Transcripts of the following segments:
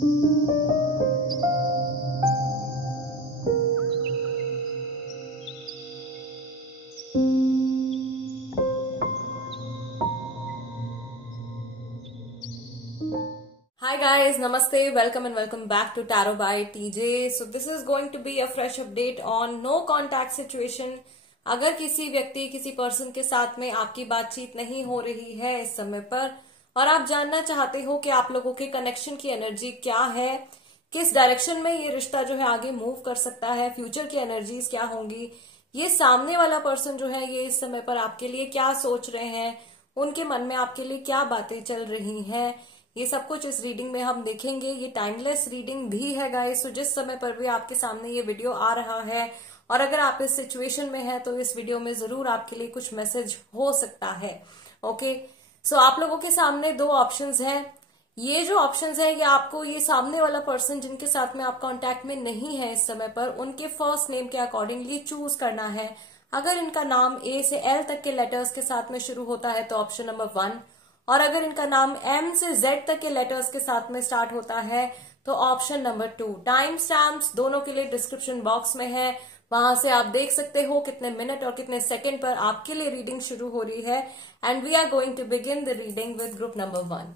Hi guys, Namaste, welcome and welcome back to Tarot by TJ. So this is going to be a fresh update on no contact situation. अगर किसी व्यक्ति किसी person के साथ में आपकी बातचीत नहीं हो रही है इस समय पर और आप जानना चाहते हो कि आप लोगों के कनेक्शन की एनर्जी क्या है, किस डायरेक्शन में ये रिश्ता जो है आगे मूव कर सकता है, फ्यूचर की एनर्जीज क्या होंगी, ये सामने वाला पर्सन जो है ये इस समय पर आपके लिए क्या सोच रहे हैं, उनके मन में आपके लिए क्या बातें चल रही हैं, ये सब कुछ इस रीडिंग में हम देखेंगे। ये टाइमलेस रीडिंग भी है गाइस, तो जिस समय पर भी आपके सामने ये वीडियो आ रहा है और अगर आप इस सिचुएशन में हैं तो इस वीडियो में जरूर आपके लिए कुछ मैसेज हो सकता है। ओके, सो आप लोगों के सामने दो ऑप्शंस हैं। ये जो ऑप्शंस है ये आपको ये सामने वाला पर्सन जिनके साथ में आप कांटेक्ट में नहीं है इस समय पर उनके फर्स्ट नेम के अकॉर्डिंगली चूज करना है। अगर इनका नाम ए से एल तक के लेटर्स के साथ में शुरू होता है तो ऑप्शन नंबर 1, और अगर इनका नाम एम से जेड तक के लेटर्स के साथ में स्टार्ट होता है तो ऑप्शन नंबर 2। टाइम स्टैम्प्स दोनों के लिए डिस्क्रिप्शन बॉक्स में है, वहां से आप देख सकते हो कितने मिनट और कितने सेकंड पर आपके लिए रीडिंग शुरू हो रही है। And we are going to begin the reading with group number 1।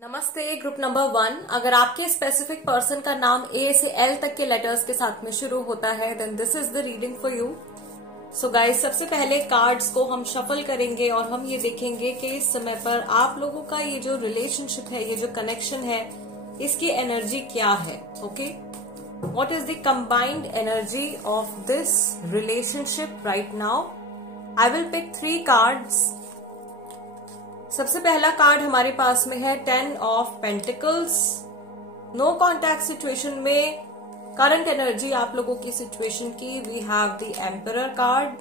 नमस्ते ग्रुप नंबर 1, अगर आपके स्पेसिफिक पर्सन का नाम ए से एल तक के लेटर्स के साथ में शुरू होता है then this is the reading for you. So guys, सबसे पहले कार्ड्स को हम शफल करेंगे और हम ये देखेंगे कि इस समय पर आप लोगों का ये जो रिलेशनशिप है, ये जो कनेक्शन है, इसकी एनर्जी क्या है। Okay, what is the combined energy of this relationship right now. I will pick 3 cards. सबसे पहला कार्ड हमारे पास में है 10 of pentacles. No contact situation में करंट एनर्जी आप लोगों की सिचुएशन की, we have the emperor card.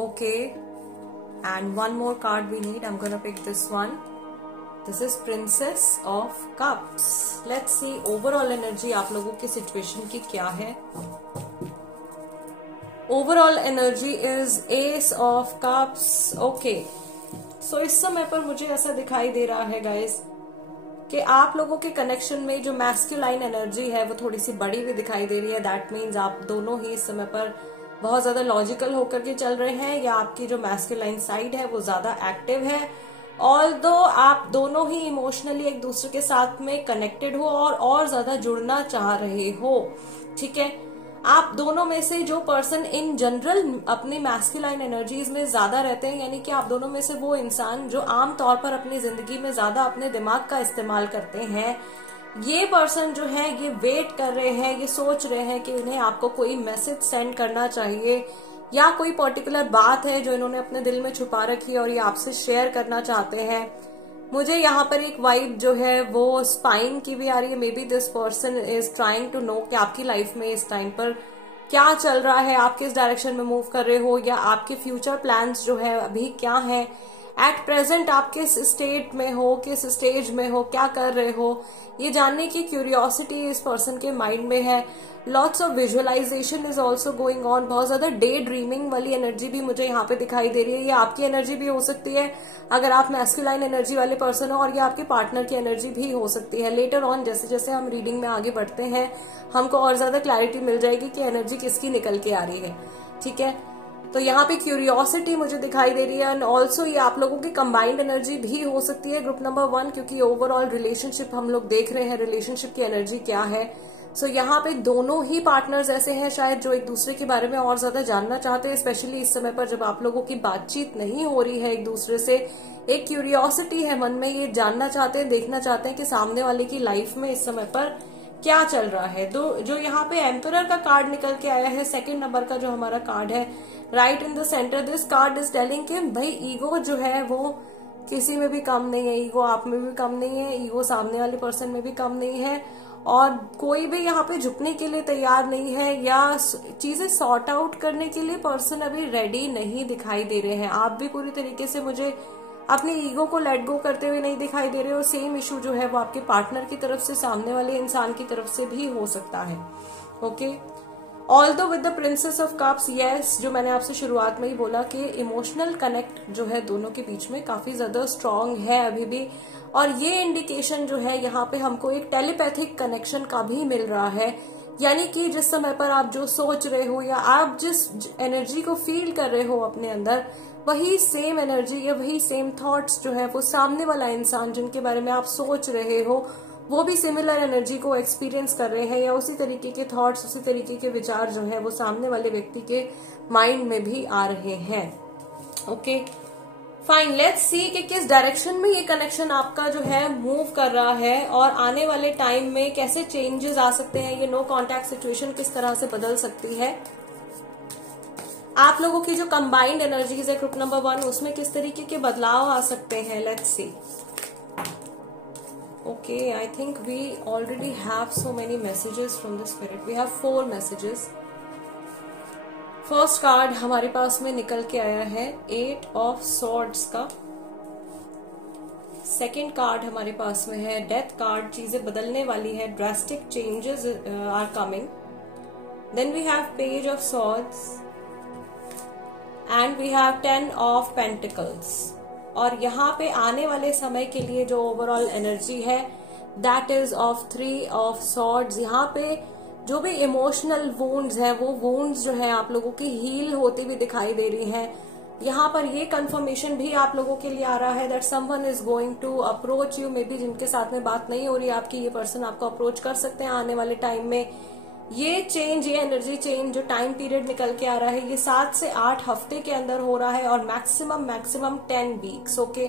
Okay, and one more card we need, I am gonna pick this one. This is princess of cups. Let's see overall energy आप लोगों की situation की क्या है। Overall energy is ace of cups. Okay, so इस समय पर मुझे ऐसा दिखाई दे रहा है गाइस कि आप लोगों के कनेक्शन में जो मैस्कुलाइन एनर्जी है वो थोड़ी सी बड़ी हुई दिखाई दे रही है। दैट मीन्स आप दोनों ही इस समय पर बहुत ज्यादा लॉजिकल होकर के चल रहे हैं या आपकी जो मैस्कुलाइन साइड है वो ज्यादा एक्टिव है। ऑल्दो आप दोनों ही इमोशनली एक दूसरे के साथ में कनेक्टेड हो और ज्यादा जुड़ना चाह रहे हो, ठीक है। आप दोनों में से जो पर्सन इन जनरल अपनी मैस्कुलाइन एनर्जीज में ज्यादा रहते हैं, यानी कि आप दोनों में से वो इंसान जो आम तौर पर अपनी जिंदगी में ज्यादा अपने दिमाग का इस्तेमाल करते हैं, ये पर्सन जो है ये वेट कर रहे हैं, ये सोच रहे हैं कि इन्हें आपको कोई मैसेज सेंड करना चाहिए या कोई पर्टिकुलर बात है जो इन्होंने अपने दिल में छुपा रखी है और ये आपसे शेयर करना चाहते हैं। मुझे यहाँ पर एक वाइब जो है वो स्पाइन की भी आ रही है। Maybe this person is trying to know कि आपकी लाइफ में इस टाइम पर क्या चल रहा है, आप किस डायरेक्शन में मूव कर रहे हो या आपके फ्यूचर प्लान्स जो है अभी क्या है, एट प्रेजेंट आप किस स्टेट में हो, किस स्टेज में हो, क्या कर रहे हो, ये जानने की क्यूरियोसिटी इस पर्सन के माइंड में है। Lots of visualisation is also going on. बहुत ज्यादा डे ड्रीमिंग वाली एनर्जी भी मुझे यहाँ पे दिखाई दे रही है। ये आपकी एनर्जी भी हो सकती है अगर आप मैस्कुलाइन एनर्जी वाले पर्सन हो, और ये आपके पार्टनर की एनर्जी भी हो सकती है। लेटर ऑन जैसे जैसे हम रीडिंग में आगे बढ़ते हैं हमको और ज्यादा क्लैरिटी मिल जाएगी कि एनर्जी किसकी निकल के आ रही है, ठीक है। तो यहाँ पे क्यूरियोसिटी मुझे दिखाई दे रही है एंड ऑल्सो ये आप लोगों की कंबाइंड एनर्जी भी हो सकती है ग्रुप नंबर 1, क्योंकि ओवरऑल रिलेशनशिप हम लोग देख रहे हैं, रिलेशनशिप की एनर्जी क्या है। सो यहाँ पे दोनों ही पार्टनर्स ऐसे हैं शायद जो एक दूसरे के बारे में और ज्यादा जानना चाहते हैं, स्पेशली इस समय पर जब आप लोगों की बातचीत नहीं हो रही है एक दूसरे से। एक क्यूरियोसिटी है मन में, ये जानना चाहते हैं, देखना चाहते हैं कि सामने वाले की लाइफ में इस समय पर क्या चल रहा है। जो यहाँ पे एम्परर का कार्ड निकल के आया है, 2nd नंबर का जो हमारा कार्ड है right in the centre, this card is telling कि भाई ईगो जो है वो किसी में भी कम नहीं है, ईगो आप में भी कम नहीं है, ईगो सामने वाले पर्सन में भी कम नहीं है, और कोई भी यहाँ पे झुकने के लिए तैयार नहीं है या चीजें सॉर्ट आउट करने के लिए पर्सन अभी रेडी नहीं दिखाई दे रहे हैं। आप भी पूरी तरीके से मुझे अपनी ईगो को लेट गो करते हुए नहीं दिखाई दे रहे हो। सेम इशू जो है वो आपके पार्टनर की तरफ से, सामने वाले इंसान की तरफ से भी हो सकता है। Okay, although with the princess of cups, yes, जो मैंने आपसे शुरुआत में ही बोला कि इमोशनल कनेक्ट जो है दोनों के बीच में काफी ज्यादा स्ट्रांग है अभी भी, और ये इंडिकेशन जो है यहाँ पे हमको एक टेलीपैथिक कनेक्शन का भी मिल रहा है। यानी कि जिस समय पर आप जो सोच रहे हो या आप जिस एनर्जी को फील कर रहे हो अपने अंदर, वही सेम एनर्जी या वही सेम थॉट्स जो है वो सामने वाला इंसान जिनके बारे में आप सोच रहे हो वो भी सिमिलर एनर्जी को एक्सपीरियंस कर रहे हैं, या उसी तरीके के थॉट्स, उसी तरीके के विचार जो है वो सामने वाले व्यक्ति के माइंड में भी आ रहे हैं। ओके फाइन, लेट्स सी कि किस डायरेक्शन में ये कनेक्शन आपका जो है मूव कर रहा है और आने वाले टाइम में कैसे चेंजेस आ सकते हैं, ये नो कॉन्टैक्ट सिचुएशन किस तरह से बदल सकती है। आप लोगों की जो कंबाइंड एनर्जीज है ग्रुप नंबर 1, उसमें किस तरीके के बदलाव आ सकते हैं, let's see. Okay, I think we already have so many messages from the spirit. We have 4 messages. First card हमारे पास में निकल के आया है 8 ऑफ सॉर्ड्स का। सेकेंड कार्ड हमारे पास में है डेथ कार्ड, चीजें बदलने वाली है, drastic changes are coming. Then we have page of swords and we have 10 of pentacles. और यहाँ पे आने वाले समय के लिए जो ओवरऑल एनर्जी है that is of 3 of swords. यहाँ पे जो भी इमोशनल वुंड्स है वो वुंड्स जो है आप लोगों की हील होती भी दिखाई दे रही हैं। यहाँ पर ये कंफर्मेशन भी आप लोगों के लिए आ रहा है that someone is going to approach you. Maybe जिनके साथ में बात नहीं हो रही आपकी, ये पर्सन आपको अप्रोच कर सकते हैं आने वाले टाइम में। ये चेंज, ये एनर्जी चेंज जो टाइम पीरियड निकल के आ रहा है, ये 7 से 8 हफ्ते के अंदर हो रहा है और मैक्सिमम 10 वीक्स। ओके,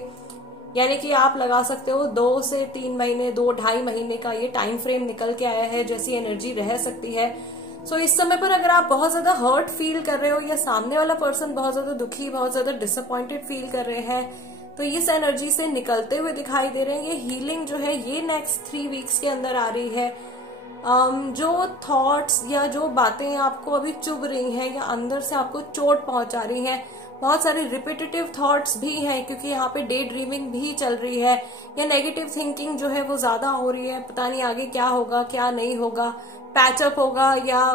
यानी कि आप लगा सकते हो 2 से 3 महीने, 2-2.5 महीने का ये टाइम फ्रेम निकल के आया है जैसी एनर्जी रह सकती है। सो इस समय पर अगर आप बहुत ज्यादा हर्ट फील कर रहे हो या सामने वाला पर्सन बहुत ज्यादा दुखी, बहुत ज्यादा डिसअपॉइंटेड फील कर रहे हैं, तो इस एनर्जी से निकलते हुए दिखाई दे रहे हैं। ये हीलिंग जो है ये नेक्स्ट 3 वीक्स के अंदर आ रही है। जो थॉट्स या जो बातें आपको अभी चुभ रही हैं या अंदर से आपको चोट पहुंचा रही हैं, बहुत सारे रिपीटेटिव थॉट्स भी हैं क्योंकि यहाँ पे डे ड्रीमिंग भी चल रही है, या नेगेटिव थिंकिंग जो है वो ज्यादा हो रही है। पता नहीं आगे क्या होगा क्या नहीं होगा, पैचअप होगा या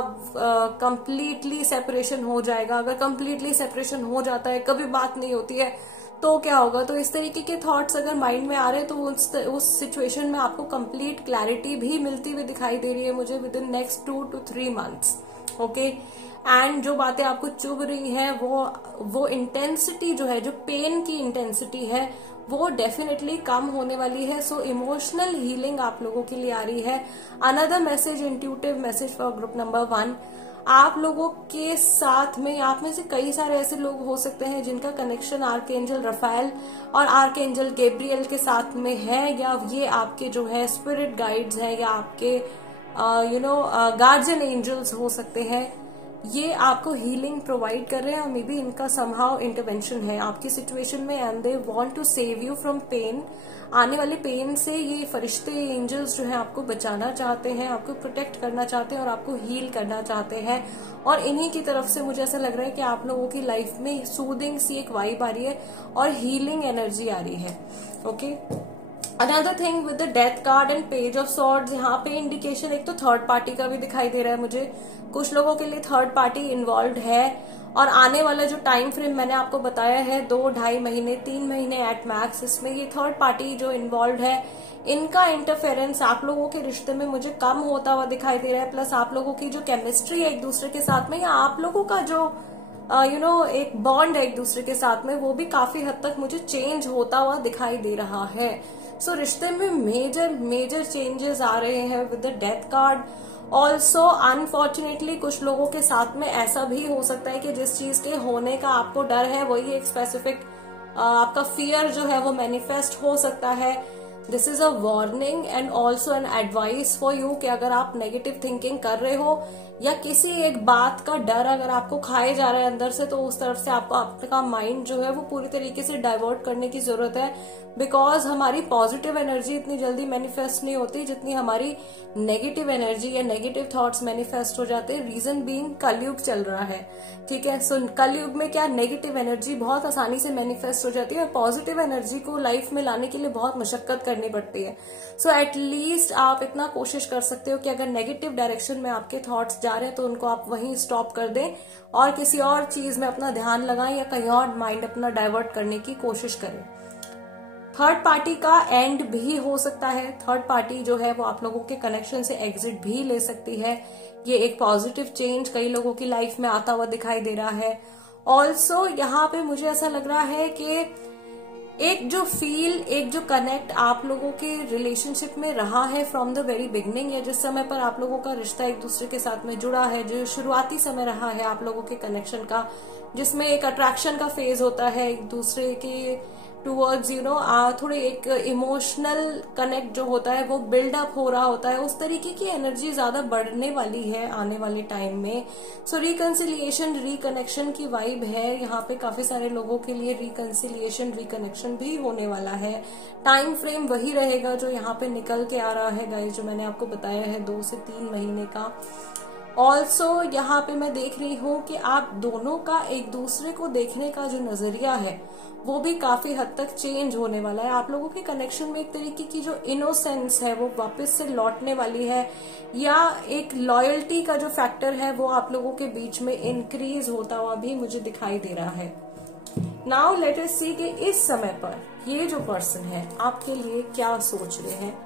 कंप्लीटली सेपरेशन हो जाएगा। अगर कंप्लीटली सेपरेशन हो जाता है, कभी बात नहीं होती है, तो क्या होगा। तो इस तरीके के थॉट्स अगर माइंड में आ रहे हैं तो उस सिचुएशन में आपको कंप्लीट क्लैरिटी भी मिलती हुई दिखाई दे रही है मुझे with in next 2 to 3 months. Okay, and जो बातें आपको चुभ रही हैं वो इंटेंसिटी जो है, जो पेन की इंटेंसिटी है, वो डेफिनेटली कम होने वाली है। सो इमोशनल हीलिंग आप लोगों के लिए आ रही है। Another message, intuitive message for group number 1। आप लोगों के साथ में, आप में से कई सारे ऐसे लोग हो सकते हैं जिनका कनेक्शन आर्कएंजल रफाएल और आर्कएंजल गैब्रियल के साथ में है, या ये आपके जो है स्पिरिट गाइड्स हैं या आपके गार्जियन एंजल्स हो सकते हैं। ये आपको हीलिंग प्रोवाइड कर रहे हैं और मे बी इनका समहाउ इंटरवेंशन है आपकी सिचुएशन में and they want to save you from pain. आने वाले पेन से ये फरिश्ते, एंजल्स जो है आपको बचाना चाहते हैं, आपको प्रोटेक्ट करना चाहते हैं और आपको हील करना चाहते हैं। और इन्हीं की तरफ से मुझे ऐसा लग रहा है कि आप लोगों की लाइफ में सूदिंग सी एक वाइब आ रही है और हीलिंग एनर्जी आ रही है। Okay, another thing with the death card and page of swords, यहाँ पे इंडिकेशन एक तो थर्ड पार्टी का भी दिखाई दे रहा है मुझे। कुछ लोगों के लिए थर्ड पार्टी इन्वॉल्व है और आने वाला जो टाइम फ्रेम मैंने आपको बताया है 2-2.5 महीने, 3 महीने एट मैक्स, इसमें ये थर्ड पार्टी जो इन्वॉल्व है इनका इंटरफेरेंस आप लोगों के रिश्ते में मुझे कम होता हुआ दिखाई दे रहा है। प्लस आप लोगों की जो केमिस्ट्री है एक दूसरे के साथ में, या आप लोगों का जो एक बॉन्ड है एक दूसरे के साथ में, वो भी काफी हद तक मुझे चेंज होता हुआ दिखाई दे रहा है। सो रिश्ते में मेजर चेंजेस आ रहे हैं with the death card. Also unfortunately कुछ लोगों के साथ में ऐसा भी हो सकता है कि जिस चीज के होने का आपको डर है वही एक स्पेसिफिक आपका फियर जो है वो मैनिफेस्ट हो सकता है। This is a warning and also an advice for you कि अगर आप नेगेटिव थिंकिंग कर रहे हो या किसी एक बात का डर अगर आपको खाए जा रहा है अंदर से, तो उस तरफ से आपको आपका माइंड जो है वो पूरी तरीके से डाइवर्ट करने की जरूरत है। बिकॉज हमारी पॉजिटिव एनर्जी इतनी जल्दी मैनिफेस्ट नहीं होती जितनी हमारी नेगेटिव एनर्जी या नेगेटिव थॉट्स मैनिफेस्ट हो जाते हैं। रीजन बीइंग कलयुग चल रहा है, ठीक है। सो कलयुग में क्या नेगेटिव एनर्जी बहुत आसानी से मैनिफेस्ट हो जाती है और पॉजिटिव एनर्जी को लाइफ में लाने के लिए बहुत मशक्कत करनी करनी पड़ती है। सो एटलीस्ट आप इतना कोशिश कर सकते हो कि अगर नेगेटिव डायरेक्शन में आपके थॉट्स जा रहे हैं तो उनको आप वहीं स्टॉप कर दें और किसी और चीज में अपना ध्यान लगाएं या कहीं और माइंड अपना डाइवर्ट करने की कोशिश करें। थर्ड पार्टी का एंड भी हो सकता है। थर्ड पार्टी जो है वो आप लोगों के कनेक्शन से एग्जिट भी ले सकती है। ये एक पॉजिटिव चेंज कई लोगों की लाइफ में आता हुआ दिखाई दे रहा है। ऑल्सो यहाँ पे मुझे ऐसा लग रहा है कि एक जो कनेक्ट आप लोगों के रिलेशनशिप में रहा है फ्रॉम द वेरी बिगनिंग, या जिस समय पर आप लोगों का रिश्ता एक दूसरे के साथ में जुड़ा है, जो शुरुआती समय रहा है आप लोगों के कनेक्शन का, जिसमें एक अट्रैक्शन का फेज होता है एक दूसरे के टूवर्ड्स थोड़े एक इमोशनल कनेक्ट जो होता है वो बिल्डअप हो रहा होता है, उस तरीके की एनर्जी ज्यादा बढ़ने वाली है आने वाले टाइम में। सो रिकंसिलिएशन, रिकनेक्शन की वाइब है यहाँ पे काफी सारे लोगों के लिए। रिकंसिलिएशन, रिकनेक्शन भी होने वाला है। टाइम फ्रेम वही रहेगा जो यहाँ पे निकल के आ रहा है गाइस, जो मैंने आपको बताया है 2 से 3 महीने का। ऑल्सो यहाँ पे मैं देख रही हूँ कि आप दोनों का एक दूसरे को देखने का जो नजरिया है वो भी काफी हद तक चेंज होने वाला है। आप लोगों के कनेक्शन में एक तरीके की जो इनोसेंस है वो वापस से लौटने वाली है, या एक लॉयल्टी का जो फैक्टर है वो आप लोगों के बीच में इंक्रीज होता हुआ भी मुझे दिखाई दे रहा है। नाउ लेट अस सी कि इस समय पर ये जो पर्सन है आपके लिए क्या सोच रहे हैं,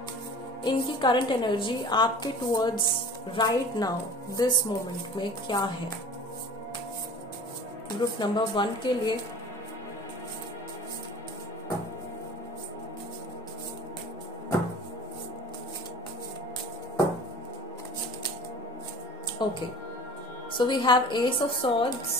इनकी करंट एनर्जी आपके towards right now this moment में क्या है। ग्रुप नंबर 1 के लिए okay, so we have Ace of Swords.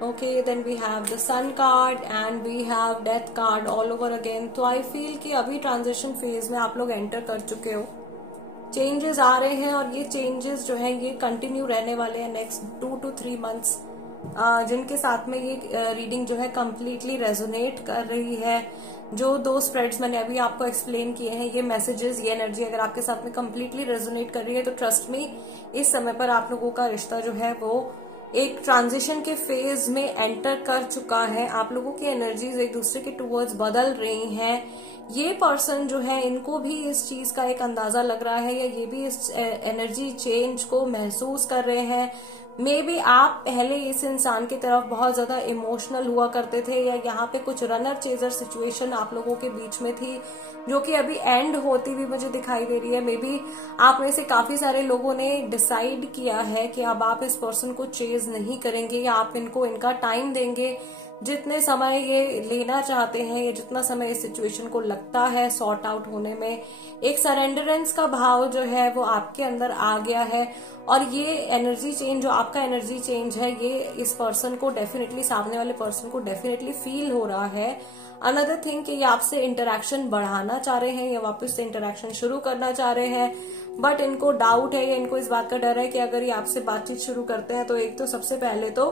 Okay, then we have the Sun card and we have Death card all over again. तो I feel कि अभी transition phase में आप लोग एंटर कर चुके हो। चेंजेस आ रहे हैं और ये चेंजेस जो है ये कंटिन्यू रहने वाले हैं नेक्स्ट 2 to 3 मंथ्स, जिनके साथ में ये रीडिंग जो है कम्प्लीटली रेजोनेट कर रही है। जो 2 स्प्रेड्स मैंने अभी आपको एक्सप्लेन किए हैं, ये मैसेजेस, ये एनर्जी अगर आपके साथ में कम्प्लीटली रेजोनेट कर रही है तो ट्रस्ट मी, इस समय पर आप लोगों का रिश्ता जो है वो एक ट्रांजिशन के फेज में एंटर कर चुका है। आप लोगों की एनर्जीज एक दूसरे के टूवर्ड्स बदल रही हैं। ये पर्सन जो है इनको भी इस चीज का एक अंदाजा लग रहा है, या ये भी इस एनर्जी चेंज को महसूस कर रहे हैं। मे बी आप पहले इस इंसान की तरफ बहुत ज्यादा इमोशनल हुआ करते थे, या यहाँ पे कुछ रनर चेजर सिचुएशन आप लोगों के बीच में थी जो कि अभी एंड होती हुई मुझे दिखाई दे रही है। मे बी आप में से काफी सारे लोगों ने डिसाइड किया है कि अब आप इस पर्सन को चेज नहीं करेंगे, या आप इनको इनका टाइम देंगे। जितने समय ये लेना चाहते हैं, या जितना समय इस सिचुएशन को लगता है सॉर्ट आउट होने में, एक सरेंडरेंस का भाव जो है वो आपके अंदर आ गया है। और ये एनर्जी चेंज, जो आपका एनर्जी चेंज है, ये इस पर्सन को डेफिनेटली, सामने वाले पर्सन को डेफिनेटली फील हो रहा है। अनदर थिंग कि ये आपसे इंटरेक्शन बढ़ाना चाह रहे हैं या वापस से इंटरेक्शन शुरू करना चाह रहे हैं, बट इनको डाउट है या इनको इस बात का डर है कि अगर ये आपसे बातचीत शुरू करते हैं तो एक तो सबसे पहले तो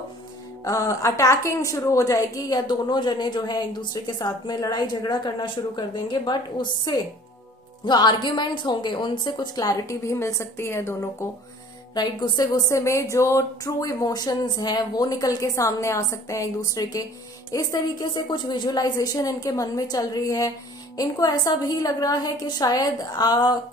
अटैकिंग शुरू हो जाएगी, या दोनों जने जो है एक दूसरे के साथ में लड़ाई झगड़ा करना शुरू कर देंगे। बट उससे जो आर्ग्यूमेंट्स होंगे उनसे कुछ क्लैरिटी भी मिल सकती है दोनों को, राइट। गुस्से में जो ट्रू इमोशंस हैं वो निकल के सामने आ सकते हैं एक दूसरे के। इस तरीके से कुछ विजुअलाइजेशन इनके मन में चल रही है। इनको ऐसा भी लग रहा है कि शायद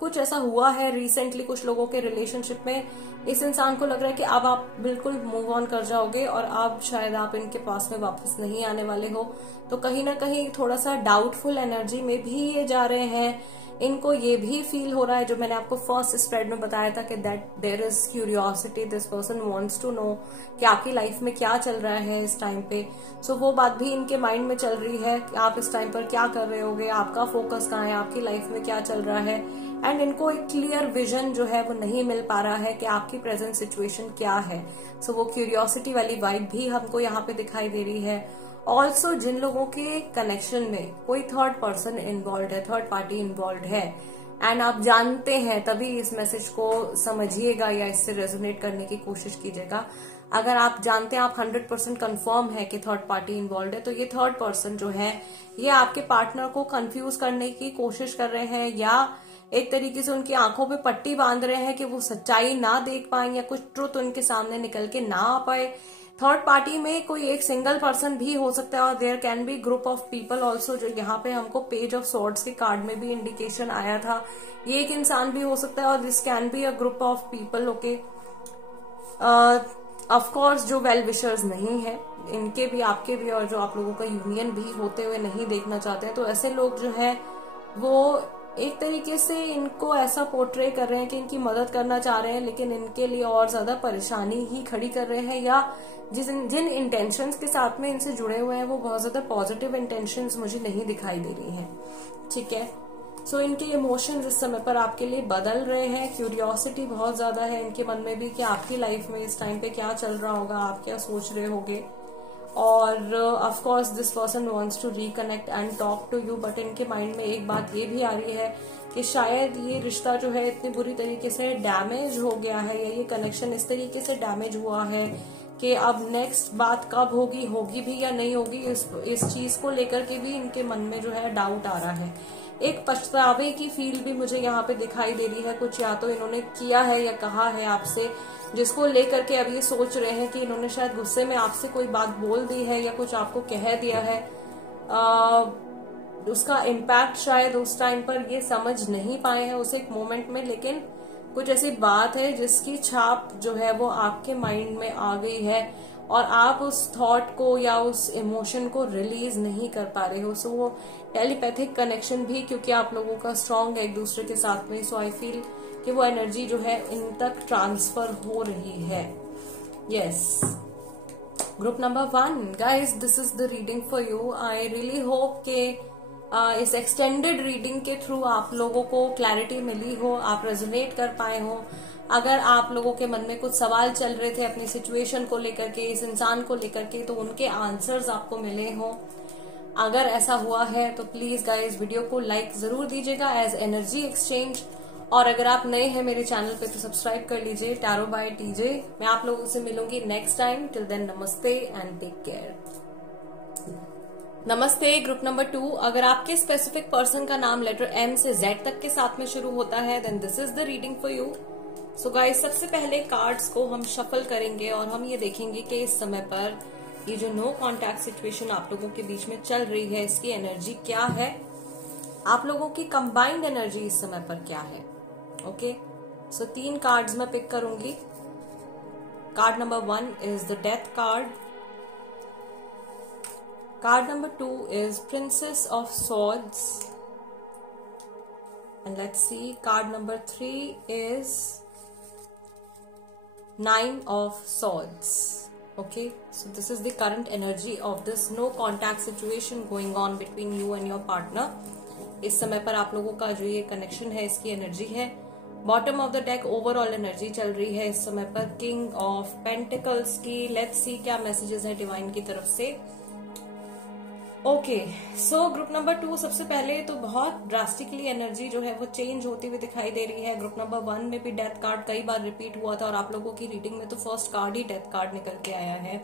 कुछ ऐसा हुआ है रिसेंटली कुछ लोगों के रिलेशनशिप में, इस इंसान को लग रहा है कि अब आप बिल्कुल मूव ऑन कर जाओगे और अब शायद आप इनके पास में वापस नहीं आने वाले हो। तो कहीं ना कहीं थोड़ा सा डाउटफुल एनर्जी में भी ये जा रहे हैं। इनको ये भी फील हो रहा है, जो मैंने आपको फर्स्ट स्प्रेड में बताया था, कि that there is curiosity, this person wants to know कि आपकी लाइफ में क्या चल रहा है इस टाइम पे। सो वो बात भी इनके माइंड में चल रही है कि आप इस टाइम पर क्या कर रहे होगे, आपका फोकस कहाँ है, आपकी लाइफ में क्या चल रहा है। एंड इनको एक क्लियर विजन जो है वो नहीं मिल पा रहा है कि आपकी प्रेजेंट सिचुएशन क्या है। सो वो क्यूरियोसिटी वाली वाइब भी हमको यहाँ पे दिखाई दे रही है। ऑल्सो जिन लोगों के कनेक्शन में कोई थर्ड पर्सन इन्वॉल्व है, थर्ड पार्टी इन्वॉल्व है, एंड आप जानते हैं, तभी इस मैसेज को समझिएगा या इससे रेजोनेट करने की कोशिश कीजिएगा। अगर आप जानते हैं, आप 100% कंफर्म है कि थर्ड पार्टी इन्वॉल्व है, तो ये थर्ड पर्सन जो है ये आपके पार्टनर को कंफ्यूज करने की कोशिश कर रहे हैं, या एक तरीके से उनकी आंखों पे पट्टी बांध रहे हैं कि वो सच्चाई ना देख पाए या कुछ ट्रुथ उनके सामने निकल के ना आ पाए। थर्ड पार्टी में कोई एक सिंगल पर्सन भी हो सकता है और there can be group of people also, जो यहाँ पे हमको पेज ऑफ सॉर्ड्स के कार्ड में भी इंडिकेशन आया था। ये एक इंसान भी हो सकता है और this can be a group of people. Okay, of course जो वेल विशर्स नहीं है, इनके भी आपके भी, और जो आप लोगों का यूनियन भी होते हुए नहीं देखना चाहते हैं, तो ऐसे लोग जो है वो एक तरीके से इनको ऐसा पोर्ट्रे कर रहे हैं कि इनकी मदद करना चाह रहे हैं, लेकिन इनके लिए और ज्यादा परेशानी ही खड़ी कर रहे हैं, या जिन इंटेंशंस के साथ में इनसे जुड़े हुए हैं वो बहुत ज्यादा पॉजिटिव इंटेंशंस मुझे नहीं दिखाई दे रही हैं। ठीक है, सो इनके इमोशंस इस समय पर आपके लिए बदल रहे हैं। क्यूरियोसिटी बहुत ज्यादा है इनके मन में भी कि आपकी लाइफ में इस टाइम पे क्या चल रहा होगा, आप क्या सोच रहे होगे। और of course this person wants to reconnect and talk to you, but इनके माइंड में एक बात ये भी आ रही है कि शायद ये रिश्ता जो है इतनी बुरी तरीके से डैमेज हो गया है, या ये कनेक्शन इस तरीके से डैमेज हुआ है कि अब नेक्स्ट बात कब होगी भी या नहीं होगी, इस चीज को लेकर के भी इनके मन में जो है डाउट आ रहा है। एक पछतावे की फील भी मुझे यहाँ पे दिखाई दे रही है। कुछ या तो इन्होंने किया है या कहा है आपसे, जिसको लेकर के अब ये सोच रहे हैं कि इन्होंने शायद गुस्से में आपसे कोई बात बोल दी है या कुछ आपको कह दिया है। उसका इम्पैक्ट शायद उस टाइम पर ये समझ नहीं पाए हैं उस एक मोमेंट में, लेकिन कुछ ऐसी बात है जिसकी छाप जो है वो आपके माइंड में आ गई है और आप उस थॉट को या उस इमोशन को रिलीज नहीं कर पा रहे हो। सो वो टेलीपैथिक कनेक्शन भी क्योंकि आप लोगों का स्ट्रांग है एक दूसरे के साथ में, सो आई फील कि वो एनर्जी जो है इन तक ट्रांसफर हो रही है। Yes, group number 1 guys, this is the reading for you. I really hope के इस एक्सटेंडेड रीडिंग के थ्रू आप लोगों को क्लैरिटी मिली हो, आप रेजोनेट कर पाए हो। अगर आप लोगों के मन में कुछ सवाल चल रहे थे अपनी सिचुएशन को लेकर के, इस इंसान को लेकर के, तो उनके आंसर्स आपको मिले हो। अगर ऐसा हुआ है तो प्लीज गाइज वीडियो को लाइक जरूर दीजिएगा एज एनर्जी एक्सचेंज, और अगर आप नए हैं मेरे चैनल पे तो सब्सक्राइब कर लीजिए टैरो बाय टीजे। मैं आप लोगों से मिलूंगी नेक्स्ट टाइम। टिल देन नमस्ते एंड टेक केयर। नमस्ते ग्रुप नंबर 2, अगर आपके स्पेसिफिक पर्सन का नाम लेटर M से Z तक के साथ में शुरू होता है then this is the reading for you. So guys, सबसे पहले कार्ड्स को हम शफल करेंगे और हम ये देखेंगे कि इस समय पर ये जो नो कॉन्टैक्ट सिचुएशन आप लोगों के बीच में चल रही है, इसकी एनर्जी क्या है, आप लोगों की कंबाइंड एनर्जी इस समय पर क्या है। ओके, सो 3 कार्ड्स मैं पिक करूंगी। Card number 1 is the death card, card number 2 is Princess of Swords, and let's see, card number 3 is Nine of Swords. Okay, so this is the current energy of this no contact situation going on between you and your partner. इस समय पर आप लोगों का जो ये connection है इसकी एनर्जी है। Bottom of the deck overall energy चल रही है इस समय पर किंग ऑफ पेंटिकल्स की। लेट्स सी क्या मैसेजेस है डिवाइन की तरफ से। ओके, सो ग्रुप नंबर 2, सबसे पहले तो बहुत ड्रास्टिकली एनर्जी जो है वो चेंज होती हुई दिखाई दे रही है। ग्रुप नंबर 1 में भी डेथ कार्ड कई बार रिपीट हुआ था और आप लोगों की रीडिंग में तो फर्स्ट कार्ड ही डेथ कार्ड निकल के आया है।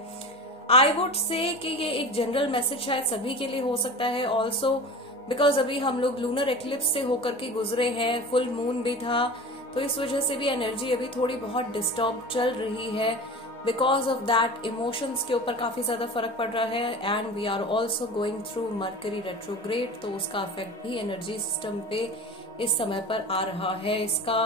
आई वुड से कि ये एक जनरल मैसेज शायद सभी के लिए हो सकता है ऑल्सो, बिकॉज अभी हम लोग लूनर एक्लिप्स से होकर के गुजरे हैं, फुल मून भी था, तो इस वजह से भी एनर्जी अभी थोड़ी बहुत डिस्टर्ब चल रही है। बिकॉज ऑफ दैट इमोशंस के ऊपर काफी ज्यादा फर्क पड़ रहा है and we are also going through Mercury retrograde, तो उसका इफेक्ट भी एनर्जी सिस्टम पे इस समय पर आ रहा है। इसका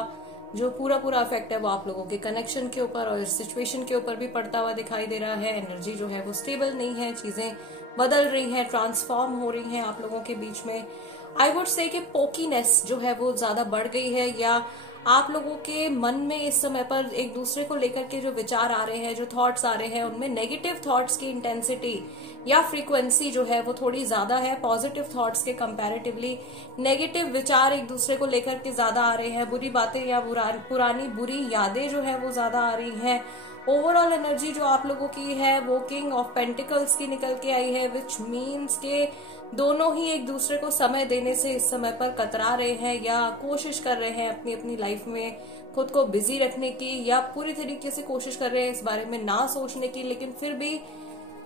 जो पूरा इफेक्ट है वो आप लोगों के कनेक्शन के ऊपर और सिचुएशन के ऊपर भी पड़ता हुआ दिखाई दे रहा है। एनर्जी जो है वो स्टेबल नहीं है, चीजें बदल रही हैं, ट्रांसफॉर्म हो रही हैं आप लोगों के बीच में। आई वुड से कि पोकीनेस जो है वो ज्यादा बढ़ गई है, या आप लोगों के मन में इस समय पर एक दूसरे को लेकर के जो विचार आ रहे हैं, जो थॉट्स आ रहे हैं, उनमें नेगेटिव थॉट्स की इंटेंसिटी या फ्रीक्वेंसी जो है वो थोड़ी ज्यादा है। पॉजिटिव थॉट्स के कंपैरेटिवली नेगेटिव विचार एक दूसरे को लेकर के ज्यादा आ रहे हैं। बुरी बातें या पुरानी बुरी यादें जो है वो ज्यादा आ रही हैं। ओवरऑल एनर्जी जो आप लोगों की है वो किंग ऑफ पेंटिकल्स की निकल के आई है, विच मीन्स के दोनों ही एक दूसरे को समय देने से इस समय पर कतरा रहे हैं या कोशिश कर रहे हैं अपनी अपनी लाइफ में खुद को बिजी रखने की, या पूरी तरीके से कोशिश कर रहे हैं इस बारे में ना सोचने की, लेकिन फिर भी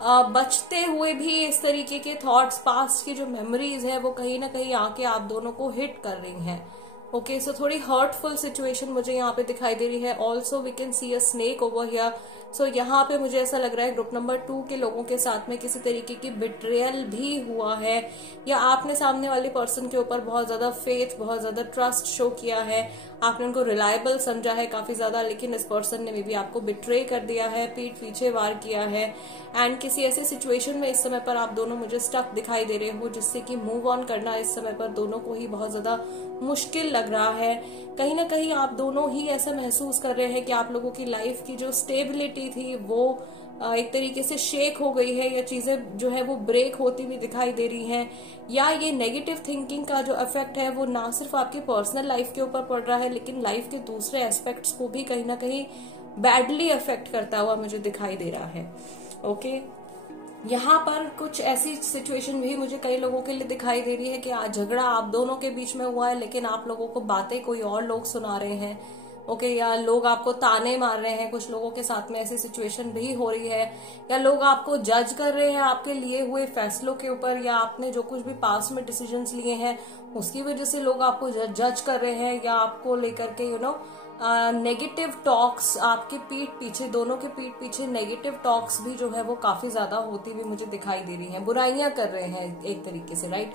बचते हुए भी इस तरीके के थॉट्स, पास्ट की जो मेमोरीज है वो कहीं ना कहीं आके आप दोनों को हिट कर रही हैं। ओके, सो थोड़ी हर्टफुल सिचुएशन मुझे यहाँ पे दिखाई दे रही है। Also we can see a snake over here so यहाँ पे मुझे ऐसा लग रहा है ग्रुप नंबर 2 के लोगों के साथ में किसी तरीके की बिट्रेयल भी हुआ है, या आपने सामने वाले पर्सन के ऊपर बहुत ज्यादा फेथ, बहुत ज्यादा ट्रस्ट शो किया है, आपने उनको रिलायबल समझा है काफी ज्यादा, लेकिन इस पर्सन ने मे बी आपको बिट्रे कर दिया है, पीठ पीछे वार किया है। एंड किसी ऐसे सिचुएशन में इस समय पर आप दोनों मुझे स्टक दिखाई दे रहे हो, जिससे कि मूव ऑन करना इस समय पर दोनों को ही बहुत ज्यादा मुश्किल लग रहा है। कहीं ना कहीं आप दोनों ही ऐसा महसूस कर रहे हैं कि आप लोगों की लाइफ की जो स्टेबिलिटी थी वो एक तरीके से शेक हो गई है, या चीजें जो है वो ब्रेक होती हुई दिखाई दे रही हैं, या ये नेगेटिव थिंकिंग का जो इफेक्ट है वो ना सिर्फ आपकी पर्सनल लाइफ के ऊपर पड़ रहा है, लेकिन लाइफ के दूसरे एस्पेक्ट्स को भी कहीं ना कहीं बैडली अफेक्ट करता हुआ मुझे दिखाई दे रहा है। ओके, यहाँ पर कुछ ऐसी सिचुएशन भी मुझे कई लोगों के लिए दिखाई दे रही है कि आज झगड़ा आप दोनों के बीच में हुआ है, लेकिन आप लोगों को बातें कोई और लोग सुना रहे हैं। ओके, या लोग आपको ताने मार रहे हैं, कुछ लोगों के साथ में ऐसी सिचुएशन भी हो रही है, या लोग आपको जज कर रहे हैं आपके लिए हुए फैसलों के ऊपर, या आपने जो कुछ भी पास्ट में डिसीजंस लिए हैं उसकी वजह से लोग आपको जज कर रहे हैं, या आपको लेकर के नेगेटिव टॉक्स आपके पीठ पीछे, दोनों के पीठ पीछे नेगेटिव टॉक्स भी जो है वो काफी ज्यादा होती हुई मुझे दिखाई दे रही हैं, बुराइयां कर रहे हैं एक तरीके से, राइट,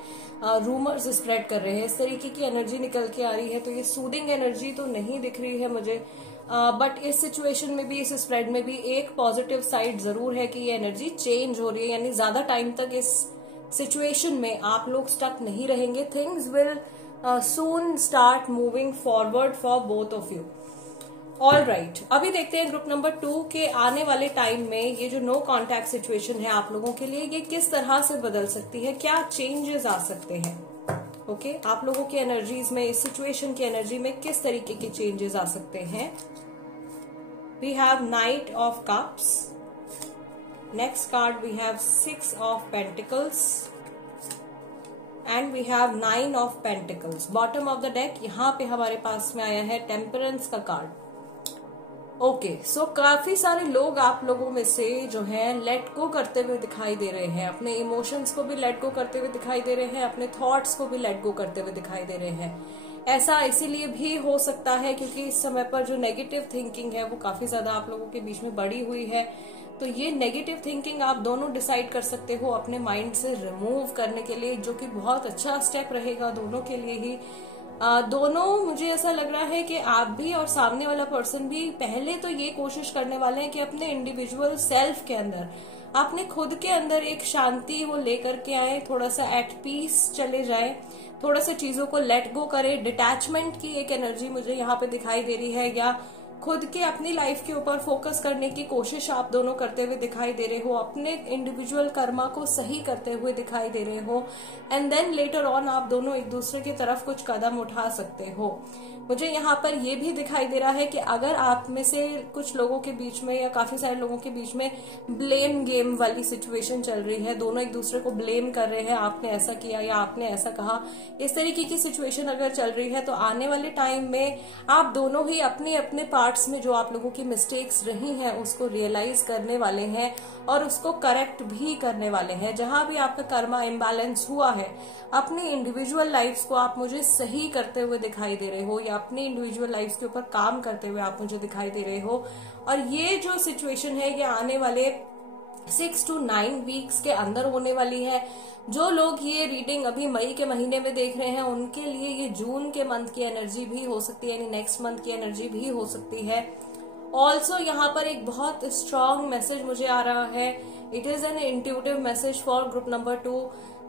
रूमर्स स्प्रेड कर रहे हैं, इस तरीके की एनर्जी निकल के आ रही है। तो ये सूदिंग एनर्जी तो नहीं दिख रही है मुझे, बट इस सिचुएशन में भी, इस स्प्रेड में भी एक पॉजिटिव साइड जरूर है कि ये एनर्जी चेंज हो रही है, यानी ज्यादा टाइम तक इस सिचुएशन में आप लोग स्टक नहीं रहेंगे। Things will soon start moving forward for both of you. All right, अभी देखते हैं ग्रुप नंबर 2 के आने वाले टाइम में ये जो नो कॉन्टैक्ट सिचुएशन है आप लोगों के लिए, ये किस तरह से बदल सकती है, क्या चेंजेस आ सकते हैं। ओके, आप लोगों की एनर्जीज में, इस सिचुएशन की एनर्जी में किस तरीके के चेंजेस आ सकते हैं। We have knight of cups, next card we have 6 of pentacles, and we have 9 of pentacles. Bottom of the deck यहाँ पे हमारे पास में आया है टेम्परेंस का कार्ड। ओके, सो काफी सारे लोग आप लोगों में से जो है लेट गो करते हुए दिखाई दे रहे हैं, अपने इमोशंस को भी लेट गो करते हुए दिखाई दे रहे हैं, अपने थॉट्स को भी लेट गो करते हुए दिखाई दे रहे हैं। ऐसा इसीलिए भी हो सकता है क्योंकि इस समय पर जो नेगेटिव थिंकिंग है वो काफी ज्यादा आप लोगों के बीच में बढ़ी हुई है। तो ये नेगेटिव थिंकिंग आप दोनों डिसाइड कर सकते हो अपने माइंड से रिमूव करने के लिए, जो कि बहुत अच्छा स्टेप रहेगा दोनों के लिए ही। दोनों, मुझे ऐसा लग रहा है कि आप भी और सामने वाला पर्सन भी पहले तो ये कोशिश करने वाले हैं कि अपने इंडिविजुअल सेल्फ के अंदर, अपने खुद के अंदर एक शांति वो लेकर के आए, थोड़ा सा एट पीस चले जाए, थोड़ा सा चीजों को लेट गो करे। डिटैचमेंट की एक एनर्जी मुझे यहाँ पे दिखाई दे रही है, या खुद के अपनी लाइफ के ऊपर फोकस करने की कोशिश आप दोनों करते हुए दिखाई दे रहे हो, अपने इंडिविजुअल कर्मा को सही करते हुए दिखाई दे रहे हो, एंड देन लेटर ऑन आप दोनों एक दूसरे की तरफ कुछ कदम उठा सकते हो। मुझे यहाँ पर ये भी दिखाई दे रहा है कि अगर आप में से कुछ लोगों के बीच में या काफी सारे लोगों के बीच में ब्लेम गेम वाली सिचुएशन चल रही है, दोनों एक दूसरे को ब्लेम कर रहे हैं, आपने ऐसा किया या आपने ऐसा कहा, इस तरीके की सिचुएशन अगर चल रही है, तो आने वाले टाइम में आप दोनों ही अपने अपने पार्ट्स में जो आप लोगों की मिस्टेक्स रही हैं उसको रियलाइज करने वाले हैं और उसको करेक्ट भी करने वाले हैं। जहां भी आपका कर्मा इम्बैलेंस हुआ है, अपनी इंडिविजुअल लाइफ्स को आप मुझे सही करते हुए दिखाई दे रहे हो, या अपनी इंडिविजुअल लाइफ्स के ऊपर काम करते हुए आप मुझे दिखाई दे रहे हो। और ये जो सिचुएशन है ये आने वाले 6 to 9 वीक्स के अंदर होने वाली है। जो लोग ये रीडिंग अभी मई के महीने में देख रहे हैं उनके लिए ये जून के मंथ की एनर्जी भी हो सकती है, यानी नेक्स्ट मंथ की एनर्जी भी हो सकती है। ऑल्सो यहाँ पर एक बहुत स्ट्रॉन्ग मैसेज मुझे आ रहा है, it is an intuitive message for group number 2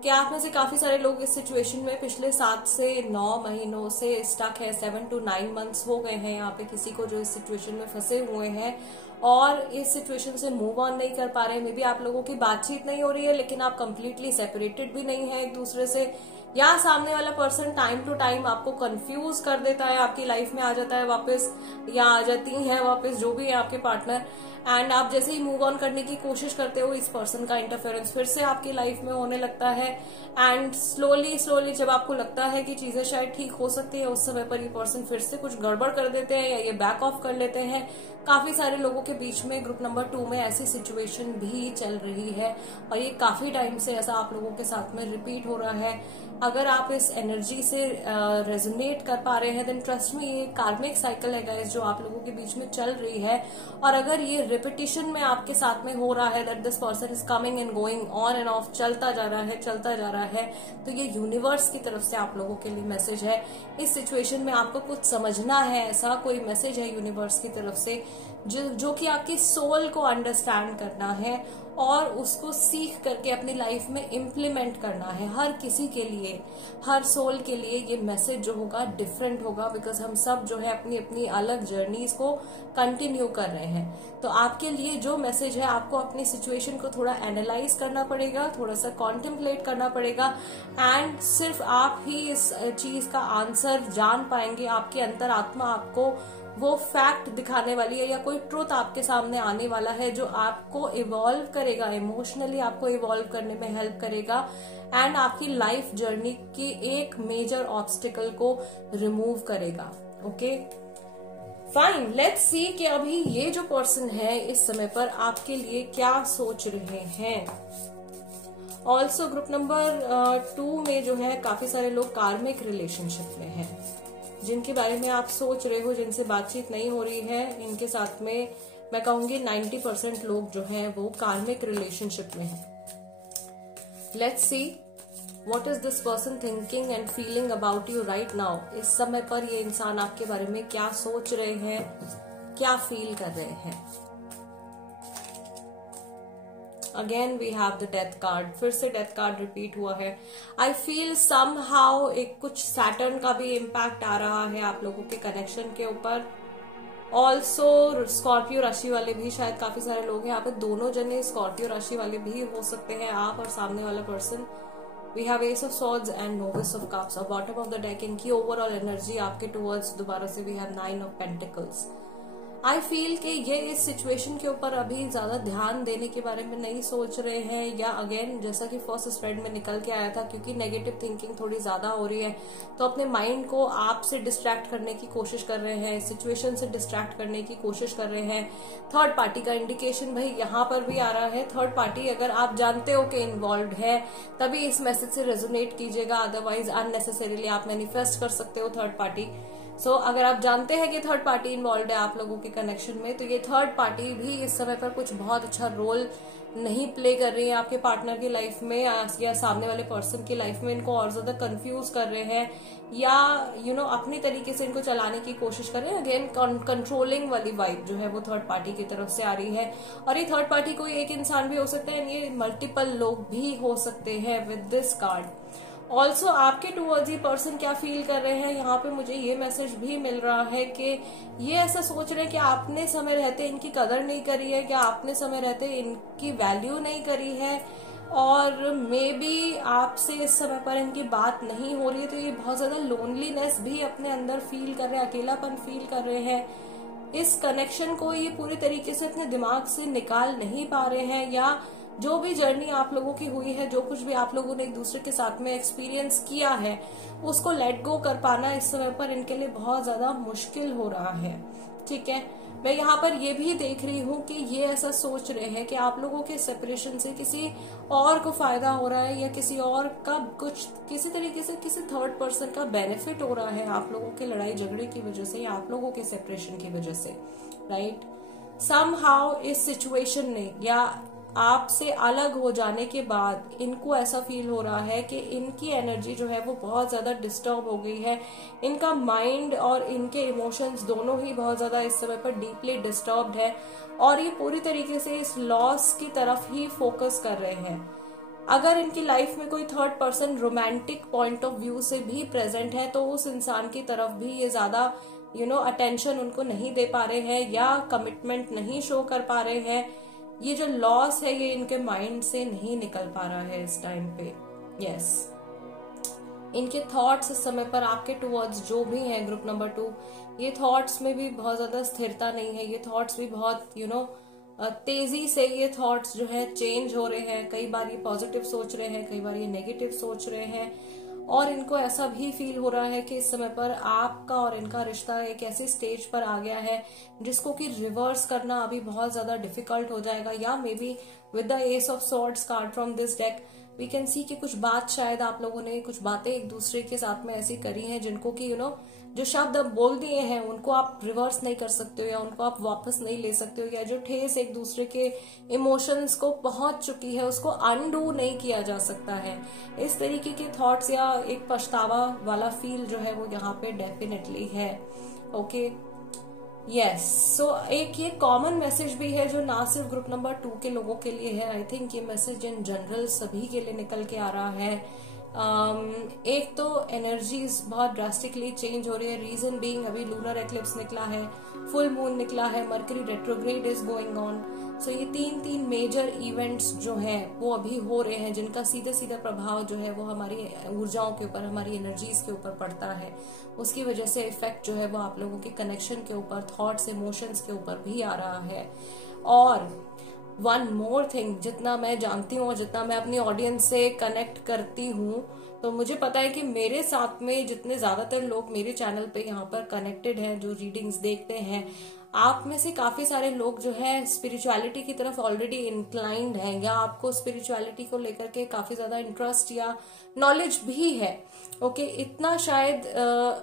कि आप में से काफी सारे लोग इस सिचुएशन में पिछले 7 से 9 महीनों से स्टक है, 7 to 9 मंथ्स हो गए हैं यहाँ पे किसी को जो इस सिचुएशन में फंसे हुए हैं और इस सिचुएशन से मूव ऑन नहीं कर पा रहे। मे बी आप लोगों की बातचीत नहीं हो रही है, लेकिन आप कंप्लीटली सेपरेटेड भी नहीं है एक दूसरे से, या सामने वाला पर्सन टाइम टू टाइम आपको कंफ्यूज कर देता है, आपकी लाइफ में आ जाता है वापस, या आ जाती है वापस, जो भी है आपके पार्टनर, एंड आप जैसे ही मूव ऑन करने की कोशिश करते हो इस पर्सन का इंटरफेरेंस फिर से आपकी लाइफ में होने लगता है। एंड स्लोली जब आपको लगता है कि चीजें शायद ठीक हो सकती है, उस समय पर ये पर्सन फिर से कुछ गड़बड़ कर देते हैं या ये बैक ऑफ कर लेते हैं। काफी सारे लोगों के बीच में ग्रुप नंबर 2 में ऐसी सिचुएशन भी चल रही है और ये काफी टाइम से ऐसा आप लोगों के साथ में रिपीट हो रहा है। अगर आप इस एनर्जी से रेजोनेट कर पा रहे हैं देन ट्रस्ट में ये कार्मिक साइकिल है गाइस जो आप लोगों के बीच में चल रही है, और अगर ये रिपीटिशन में आपके साथ में हो रहा है that this person is coming and going on end of, चलता जा रहा है चलता जा रहा है, तो ये यूनिवर्स की तरफ से आप लोगों के लिए मैसेज है। इस सिचुएशन में आपको कुछ समझना है, ऐसा कोई मैसेज है यूनिवर्स की तरफ से जो कि आपकी सोल को अंडरस्टैंड करना है और उसको सीख करके अपनी लाइफ में इम्प्लीमेंट करना है। हर किसी के लिए, हर सोल के लिए ये मैसेज जो होगा डिफरेंट होगा, बिकॉज हम सब जो है अपनी अपनी अलग जर्नीज को कंटिन्यू कर रहे हैं। तो आपके लिए जो मैसेज है, आपको अपनी सिचुएशन को थोड़ा एनालाइज करना पड़ेगा, थोड़ा सा कॉन्टेम्पलेट करना पड़ेगा, एंड सिर्फ आप ही इस चीज का आंसर जान पाएंगे। आपके अंतरात्मा आपको वो फैक्ट दिखाने वाली है या कोई ट्रुथ आपके सामने आने वाला है जो आपको इवॉल्व करेगा, इमोशनली आपको इवॉल्व करने में हेल्प करेगा एंड आपकी लाइफ जर्नी की एक मेजर ऑब्स्टिकल को रिमूव करेगा। ओके फाइन, लेट्स सी कि अभी ये जो पर्सन है इस समय पर आपके लिए क्या सोच रहे हैं। ऑल्सो ग्रुप नंबर 2 में जो है काफी सारे लोग कार्मिक रिलेशनशिप में हैं, जिनके बारे में आप सोच रहे हो, जिनसे बातचीत नहीं हो रही है। इनके साथ में मैं कहूंगी 90% लोग जो हैं वो कार्मिक रिलेशनशिप में हैं। Let's see what is this person thinking and feeling about you right now. इस समय पर ये इंसान आपके बारे में क्या सोच रहे हैं, क्या फील कर रहे हैं। Again we have the death card, फिर से डेथ कार्ड रिपीट हुआ है। आई फील सम हाउ एक कुछ सैटर्न का भी इम्पैक्ट आ रहा है आप लोगों के कनेक्शन के ऊपर। ऑल्सो स्कॉर्पियो राशि वाले भी शायद काफी सारे लोग हैं यहाँ पे, दोनों जने स्कॉर्पियो राशि वाले भी हो सकते हैं, आप और सामने वाला person. We have ace of swords and novice of cups. और बॉटम ऑफ द डेक इनकी ओवरऑल एनर्जी आपके टुवर्ड्स दोबारा से we have 9 of pentacles. I feel कि ये इस सिचुएशन के ऊपर अभी ज्यादा ध्यान देने के बारे में नहीं सोच रहे हैं, या अगेन जैसा कि फर्स्ट स्प्रेड में निकल के आया था, क्योंकि नेगेटिव थिंकिंग थोड़ी ज्यादा हो रही है तो अपने माइंड को आपसे डिस्ट्रैक्ट करने की कोशिश कर रहे हैं, सिचुएशन से डिस्ट्रैक्ट करने की कोशिश कर रहे हैं। थर्ड पार्टी का इंडिकेशन भाई यहाँ पर भी आ रहा है। थर्ड पार्टी अगर आप जानते हो कि इन्वॉल्व है तभी इस मैसेज से रेजोनेट कीजिएगा, अदरवाइज अननेसेसरीली आप मैनिफेस्ट कर सकते हो थर्ड पार्टी। सो अगर आप जानते हैं कि थर्ड पार्टी इन्वॉल्व है आप लोगों के कनेक्शन में, तो ये थर्ड पार्टी भी इस समय पर कुछ बहुत अच्छा रोल नहीं प्ले कर रही है आपके पार्टनर की लाइफ में या सामने वाले पर्सन की लाइफ में। इनको और ज्यादा कंफ्यूज कर रहे हैं या अपनी तरीके से इनको चलाने की कोशिश कर रहे हैं। अगेन कंट्रोलिंग वाली वाइब जो है वो थर्ड पार्टी की तरफ से आ रही है, और ये थर्ड पार्टी कोई एक इंसान भी हो सकता है, ये मल्टीपल लोग भी हो सकते हैं विद दिस कार्ड। ऑल्सो आपके टूवर्ड्स ये पर्सन क्या फील कर रहे हैं, यहाँ पे मुझे ये मैसेज भी मिल रहा है कि ये ऐसा सोच रहे हैं कि आपने समय रहते इनकी कदर नहीं करी है, क्या आपने समय रहते इनकी वैल्यू नहीं करी है, और मे बी आपसे इस समय पर इनकी बात नहीं हो रही है। तो ये बहुत ज्यादा लोनलीनेस भी अपने अंदर फील कर रहे हैं, अकेलापन फील कर रहे हैं। इस कनेक्शन को ये पूरी तरीके से अपने दिमाग से निकाल नहीं पा रहे हैं, या जो भी जर्नी आप लोगों की हुई है, जो कुछ भी आप लोगों ने एक दूसरे के साथ में एक्सपीरियंस किया है, उसको लेट गो कर पाना इस समय पर इनके लिए बहुत ज्यादा मुश्किल हो रहा है। ठीक है, मैं यहाँ पर ये भी देख रही हूँ कि ये ऐसा सोच रहे हैं कि आप लोगों के सेपरेशन से किसी और को फायदा हो रहा है, या किसी और का कुछ किसी तरीके से किसी थर्ड पर्सन का बेनिफिट हो रहा है आप लोगों के लड़ाई झगड़े की वजह से, या आप लोगों के सेपरेशन की वजह से। राइट, समहाउ इस सिचुएशन ने या आपसे अलग हो जाने के बाद इनको ऐसा फील हो रहा है कि इनकी एनर्जी जो है वो बहुत ज्यादा डिस्टर्ब हो गई है। इनका माइंड और इनके इमोशंस दोनों ही बहुत ज्यादा इस समय पर डीपली डिस्टर्ब्ड है, और ये पूरी तरीके से इस लॉस की तरफ ही फोकस कर रहे हैं। अगर इनकी लाइफ में कोई third person romantic point of view से भी प्रेजेंट है तो उस इंसान की तरफ भी ये ज्यादा अटेंशन उनको नहीं दे पा रहे हैं, या कमिटमेंट नहीं शो कर पा रहे हैं। ये जो लॉस है ये इनके माइंड से नहीं निकल पा रहा है इस टाइम पे। यस, इनके थॉट्स इस समय पर आपके टुवर्ड्स जो भी हैं ग्रुप नंबर 2, ये थॉट्स में भी बहुत ज्यादा स्थिरता नहीं है। ये थॉट्स भी बहुत तेजी से ये थॉट्स जो है चेंज हो रहे हैं। कई बार ये पॉजिटिव सोच रहे हैं, कई बार ये नेगेटिव सोच रहे हैं, और इनको ऐसा भी फील हो रहा है कि इस समय पर आपका और इनका रिश्ता एक ऐसी स्टेज पर आ गया है जिसको कि रिवर्स करना अभी बहुत ज्यादा डिफिकल्ट हो जाएगा, या maybe with the ace of swords card from this deck we can see कि कुछ बात शायद आप लोगों ने कुछ बातें एक दूसरे के साथ में ऐसी करी हैं जिनको कि जो शब्द आप बोल दिए हैं उनको आप रिवर्स नहीं कर सकते हो या उनको आप वापस नहीं ले सकते हो, या जो ठेस एक दूसरे के इमोशंस को पहुंच चुकी है उसको अनडू नहीं किया जा सकता है। इस तरीके के थॉट्स या एक पछतावा वाला फील जो है वो यहाँ पे डेफिनेटली है। ओके, यस, सो एक ये कॉमन मैसेज भी है जो ना सिर्फ ग्रुप नंबर 2 के लोगों के लिए है, आई थिंक ये मैसेज इन जनरल सभी के लिए निकल के आ रहा है। एक तो एनर्जीज बहुत ड्रास्टिकली चेंज हो रही है, रीजन बीइंग अभी लूनर एक्लिप्स निकला है, फुल मून निकला है, Mercury retrograde is going on. So ये तीन मेजर इवेंट्स जो हैं वो अभी हो रहे हैं जिनका सीधे सीधा प्रभाव जो है वो हमारी ऊर्जाओं के ऊपर, हमारी एनर्जीज के ऊपर पड़ता है। उसकी वजह से इफेक्ट जो है वो आप लोगों के कनेक्शन के ऊपर, थॉट्स, इमोशंस के ऊपर भी आ रहा है। और वन मोर थिंग, जितना मैं जानती हूँ और जितना मैं अपनी ऑडियंस से कनेक्ट करती हूँ तो मुझे पता है कि मेरे साथ में जितने ज्यादातर लोग मेरे चैनल पे यहाँ पर कनेक्टेड हैं, जो रीडिंग्स देखते हैं, आप में से काफी सारे लोग जो है स्पिरिचुअलिटी की तरफ ऑलरेडी इंक्लाइंड हैं या आपको स्पिरिचुअलिटी को लेकर के काफी ज्यादा इंटरेस्ट या नॉलेज भी है। ओके, इतना शायद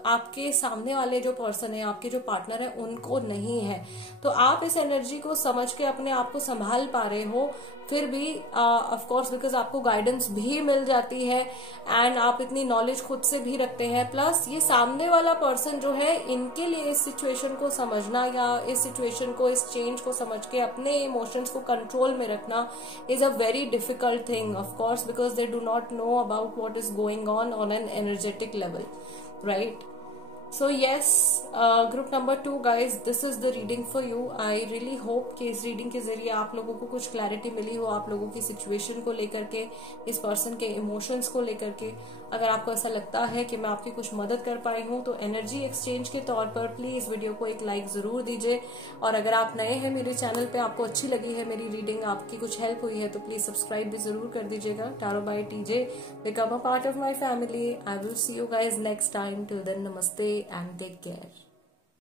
आपके सामने वाले जो पर्सन है, आपके जो पार्टनर है, उनको नहीं है। तो आप इस एनर्जी को समझ के अपने आप को संभाल पा रहे हो, फिर भी ऑफ कोर्स बिकॉज आपको गाइडेंस भी मिल जाती है एंड आप इतनी नॉलेज खुद से भी रखते हैं। प्लस ये सामने वाला पर्सन जो है, इनके लिए इस सिचुएशन को समझना या इस सिचुएशन को, इस चेंज को समझ के अपने इमोशंस को कंट्रोल में रखना is a very difficult thing, of course, because they do not know about what is going on an energetic level, right? So yes, group number 2 guys, this is the reading for you. I really hope कि इस reading के जरिए आप लोगों को कुछ clarity मिली हो, आप लोगों की सिचुएशन को लेकर के, इस पर्सन के इमोशंस को लेकर के। अगर आपको ऐसा लगता है कि मैं आपकी कुछ मदद कर पाई हूँ तो एनर्जी एक्सचेंज के तौर पर प्लीज वीडियो को एक लाइक जरूर दीजिए। और अगर आप नए हैं मेरे चैनल पे, आपको अच्छी लगी है मेरी रीडिंग, आपकी कुछ हेल्प हुई है तो प्लीज सब्सक्राइब भी जरूर कर दीजिएगा। Tarot by TJ, become a part of my family. I will see you guys next time. Till then, नमस्ते and take care.